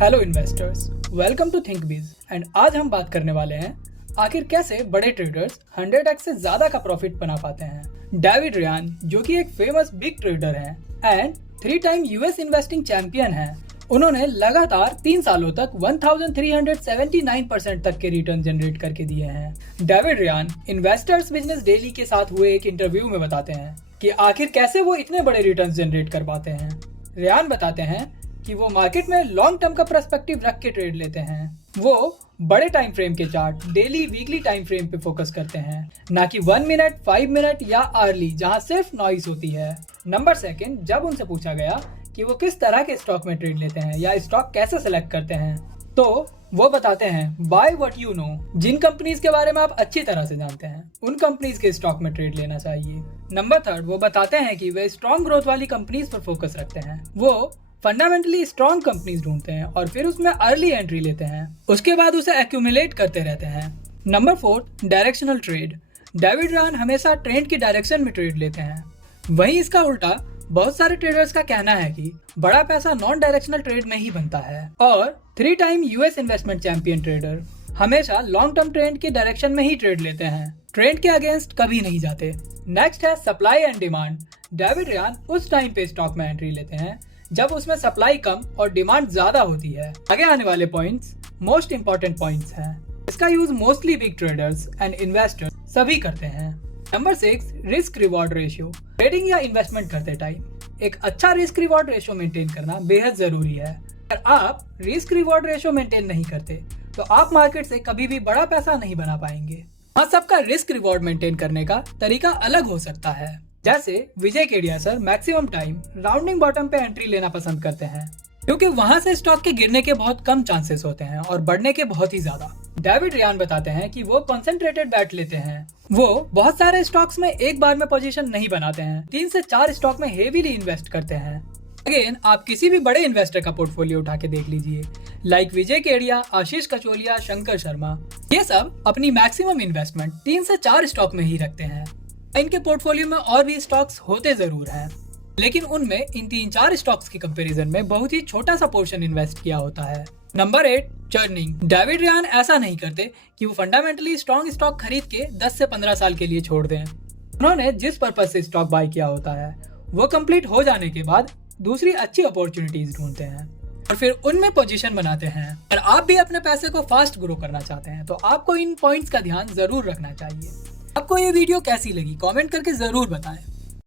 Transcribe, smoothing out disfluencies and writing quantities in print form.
Hello investors, welcome to ThinkBiz. And आज हम बात करने वाले हैं आखिर कैसे बड़े ट्रेडर्स 100x से ज्यादा का प्रॉफिट बना पाते हैं। डेविड रियान, जो कि एक फेमस बिग ट्रेडर हैं and 3 time US investing champion हैं, उन्होंने लगातार 3 सालों तक 1379% तक के रिटर्न जनरेट करके दिए हैं। David Ryan investors business daily के साथ हुए एक इंटरव्यू में बताते हैं कि आखिर कैसे वो इतने बड़े रिटर्न जनरेट कर पाते हैं। रियान बताते हैं कि वो मार्केट में लॉन्ग टर्म का पर्सपेक्टिव रख के ट्रेड लेते हैं। वो बड़े टाइम फ्रेम के chart, daily weekly time frame पे फोकस करते हैं, ना कि 1 मिनट, 5 मिनट या आर्ली जहां सिर्फ नॉइज होती है। नंबर सेकंड, जब उनसे पूछा गया कि वो किस तरह के स्टॉक में ट्रेड लेते हैं या स्टॉक कैसे सिलेक्ट करते हैं, तो वो बताते हैं बाय व्हाट यू नो। जिन कंपनीज के बारे में आप अच्छी तरह से जानते हैं, उन कंपनीज के स्टॉक में ट्रेड लेना चाहिए। नंबर थर्ड, वो बताते हैं कि वे स्ट्रॉन्ग ग्रोथ वाली कंपनीज पर फोकस रखते हैं। वो फंडामेंटली स्ट्रॉन्ग कंपनीज ढूंढते हैं और फिर उसमें अर्ली एंट्री लेते हैं, उसके बाद उसे एक्यूमुलेट करते रहते हैं। Number fourth, directional trade. David Ryan हमेशा ट्रेंड की डायरेक्शन में ट्रेड लेते हैं। वहीं इसका उल्टा बहुत सारे ट्रेडर्स का कहना है कि बड़ा पैसा नॉन डायरेक्शनल ट्रेड में ही बनता है। और 3 time US investment champion trader हमेशा लॉन्ग टर्म ट्रेंड की डायरेक्शन में ही ट्रेड लेते हैं, ट्रेंड के अगेंस्ट कभी नहीं जाते। नेक्स्ट है supply and demand. David Ryan उस टाइम पे स्टॉक में एंट्री लेते हैं जब उसमें सप्लाई कम और डिमांड ज्यादा होती है। आगे आने वाले पॉइंट्स मोस्ट इंपॉर्टेंट पॉइंट्स हैं। इसका use mostly big traders and investors सभी करते हैं। Number 6, risk reward ratio. Trading या इन्वेस्टमेंट करते टाइम एक अच्छा रिस्क रिवॉर्ड रेशियो मेंटेन करना बेहद जरूरी है। अगर आप रिस्क रिवॉर्ड रेशियो मेंटेन नहीं करते तो आप मार्केट से कभी भी बड़ा पैसा नहीं बना पाएंगे। हाँ, सबका रिस्क रिवॉर्ड मेंटेन करने का तरीका अलग हो सकता है। जैसे Vijay Kedia sir maximum time rounding bottom पे एंट्री लेना पसंद करते हैं, क्योंकि वहां से स्टॉक के गिरने के बहुत कम चांसेस होते हैं और बढ़ने के बहुत ही ज्यादा। डेविड रियान बताते हैं कि वो कंसंट्रेटेड बैट लेते हैं। वो बहुत सारे स्टॉक्स में एक बार में पोजीशन नहीं बनाते हैं, 3 से 4 स्टॉक में हेवीली इन्वेस्ट करते हैं। अगेन, आप किसी भी बड़े इन्वेस्टर का पोर्टफोलियो उठा के देख लीजिए, लाइक विजय केडिया, आशीष कचोलिया, शंकर शर्मा। ये सब अपनी मैक्सिमम इन्वेस्टमेंट 3 से 4 स्टॉक में ही रखते हैं। इनके पोर्टफोलियो में और भी स्टॉक्स होते जरूर हैं, लेकिन उनमें इन 3-4 स्टॉक्स के कंपैरिजन में बहुत ही छोटा सा पोर्शन इन्वेस्ट किया होता है। Number 8, churning. डेविड रियान ऐसा नहीं करते कि वो फंडामेंटली स्ट्रॉन्ग स्टॉक खरीद के 10 से 15 साल के लिए छोड़ दें। उन्होंने जिस पर्पज से स्टॉक बाय किया होता है वो कंप्लीट हो जाने के बाद दूसरी अच्छी अपॉर्चुनिटीज ढूंढते हैं और फिर उनमें पोजीशन बनाते हैं। और आप भी अपने पैसे को फास्ट ग्रो करना चाहते हैं तो आपको इन पॉइंट्स का ध्यान जरूर रखना चाहिए। आपको ये वीडियो कैसी लगी कमेंट करके जरूर बताएं।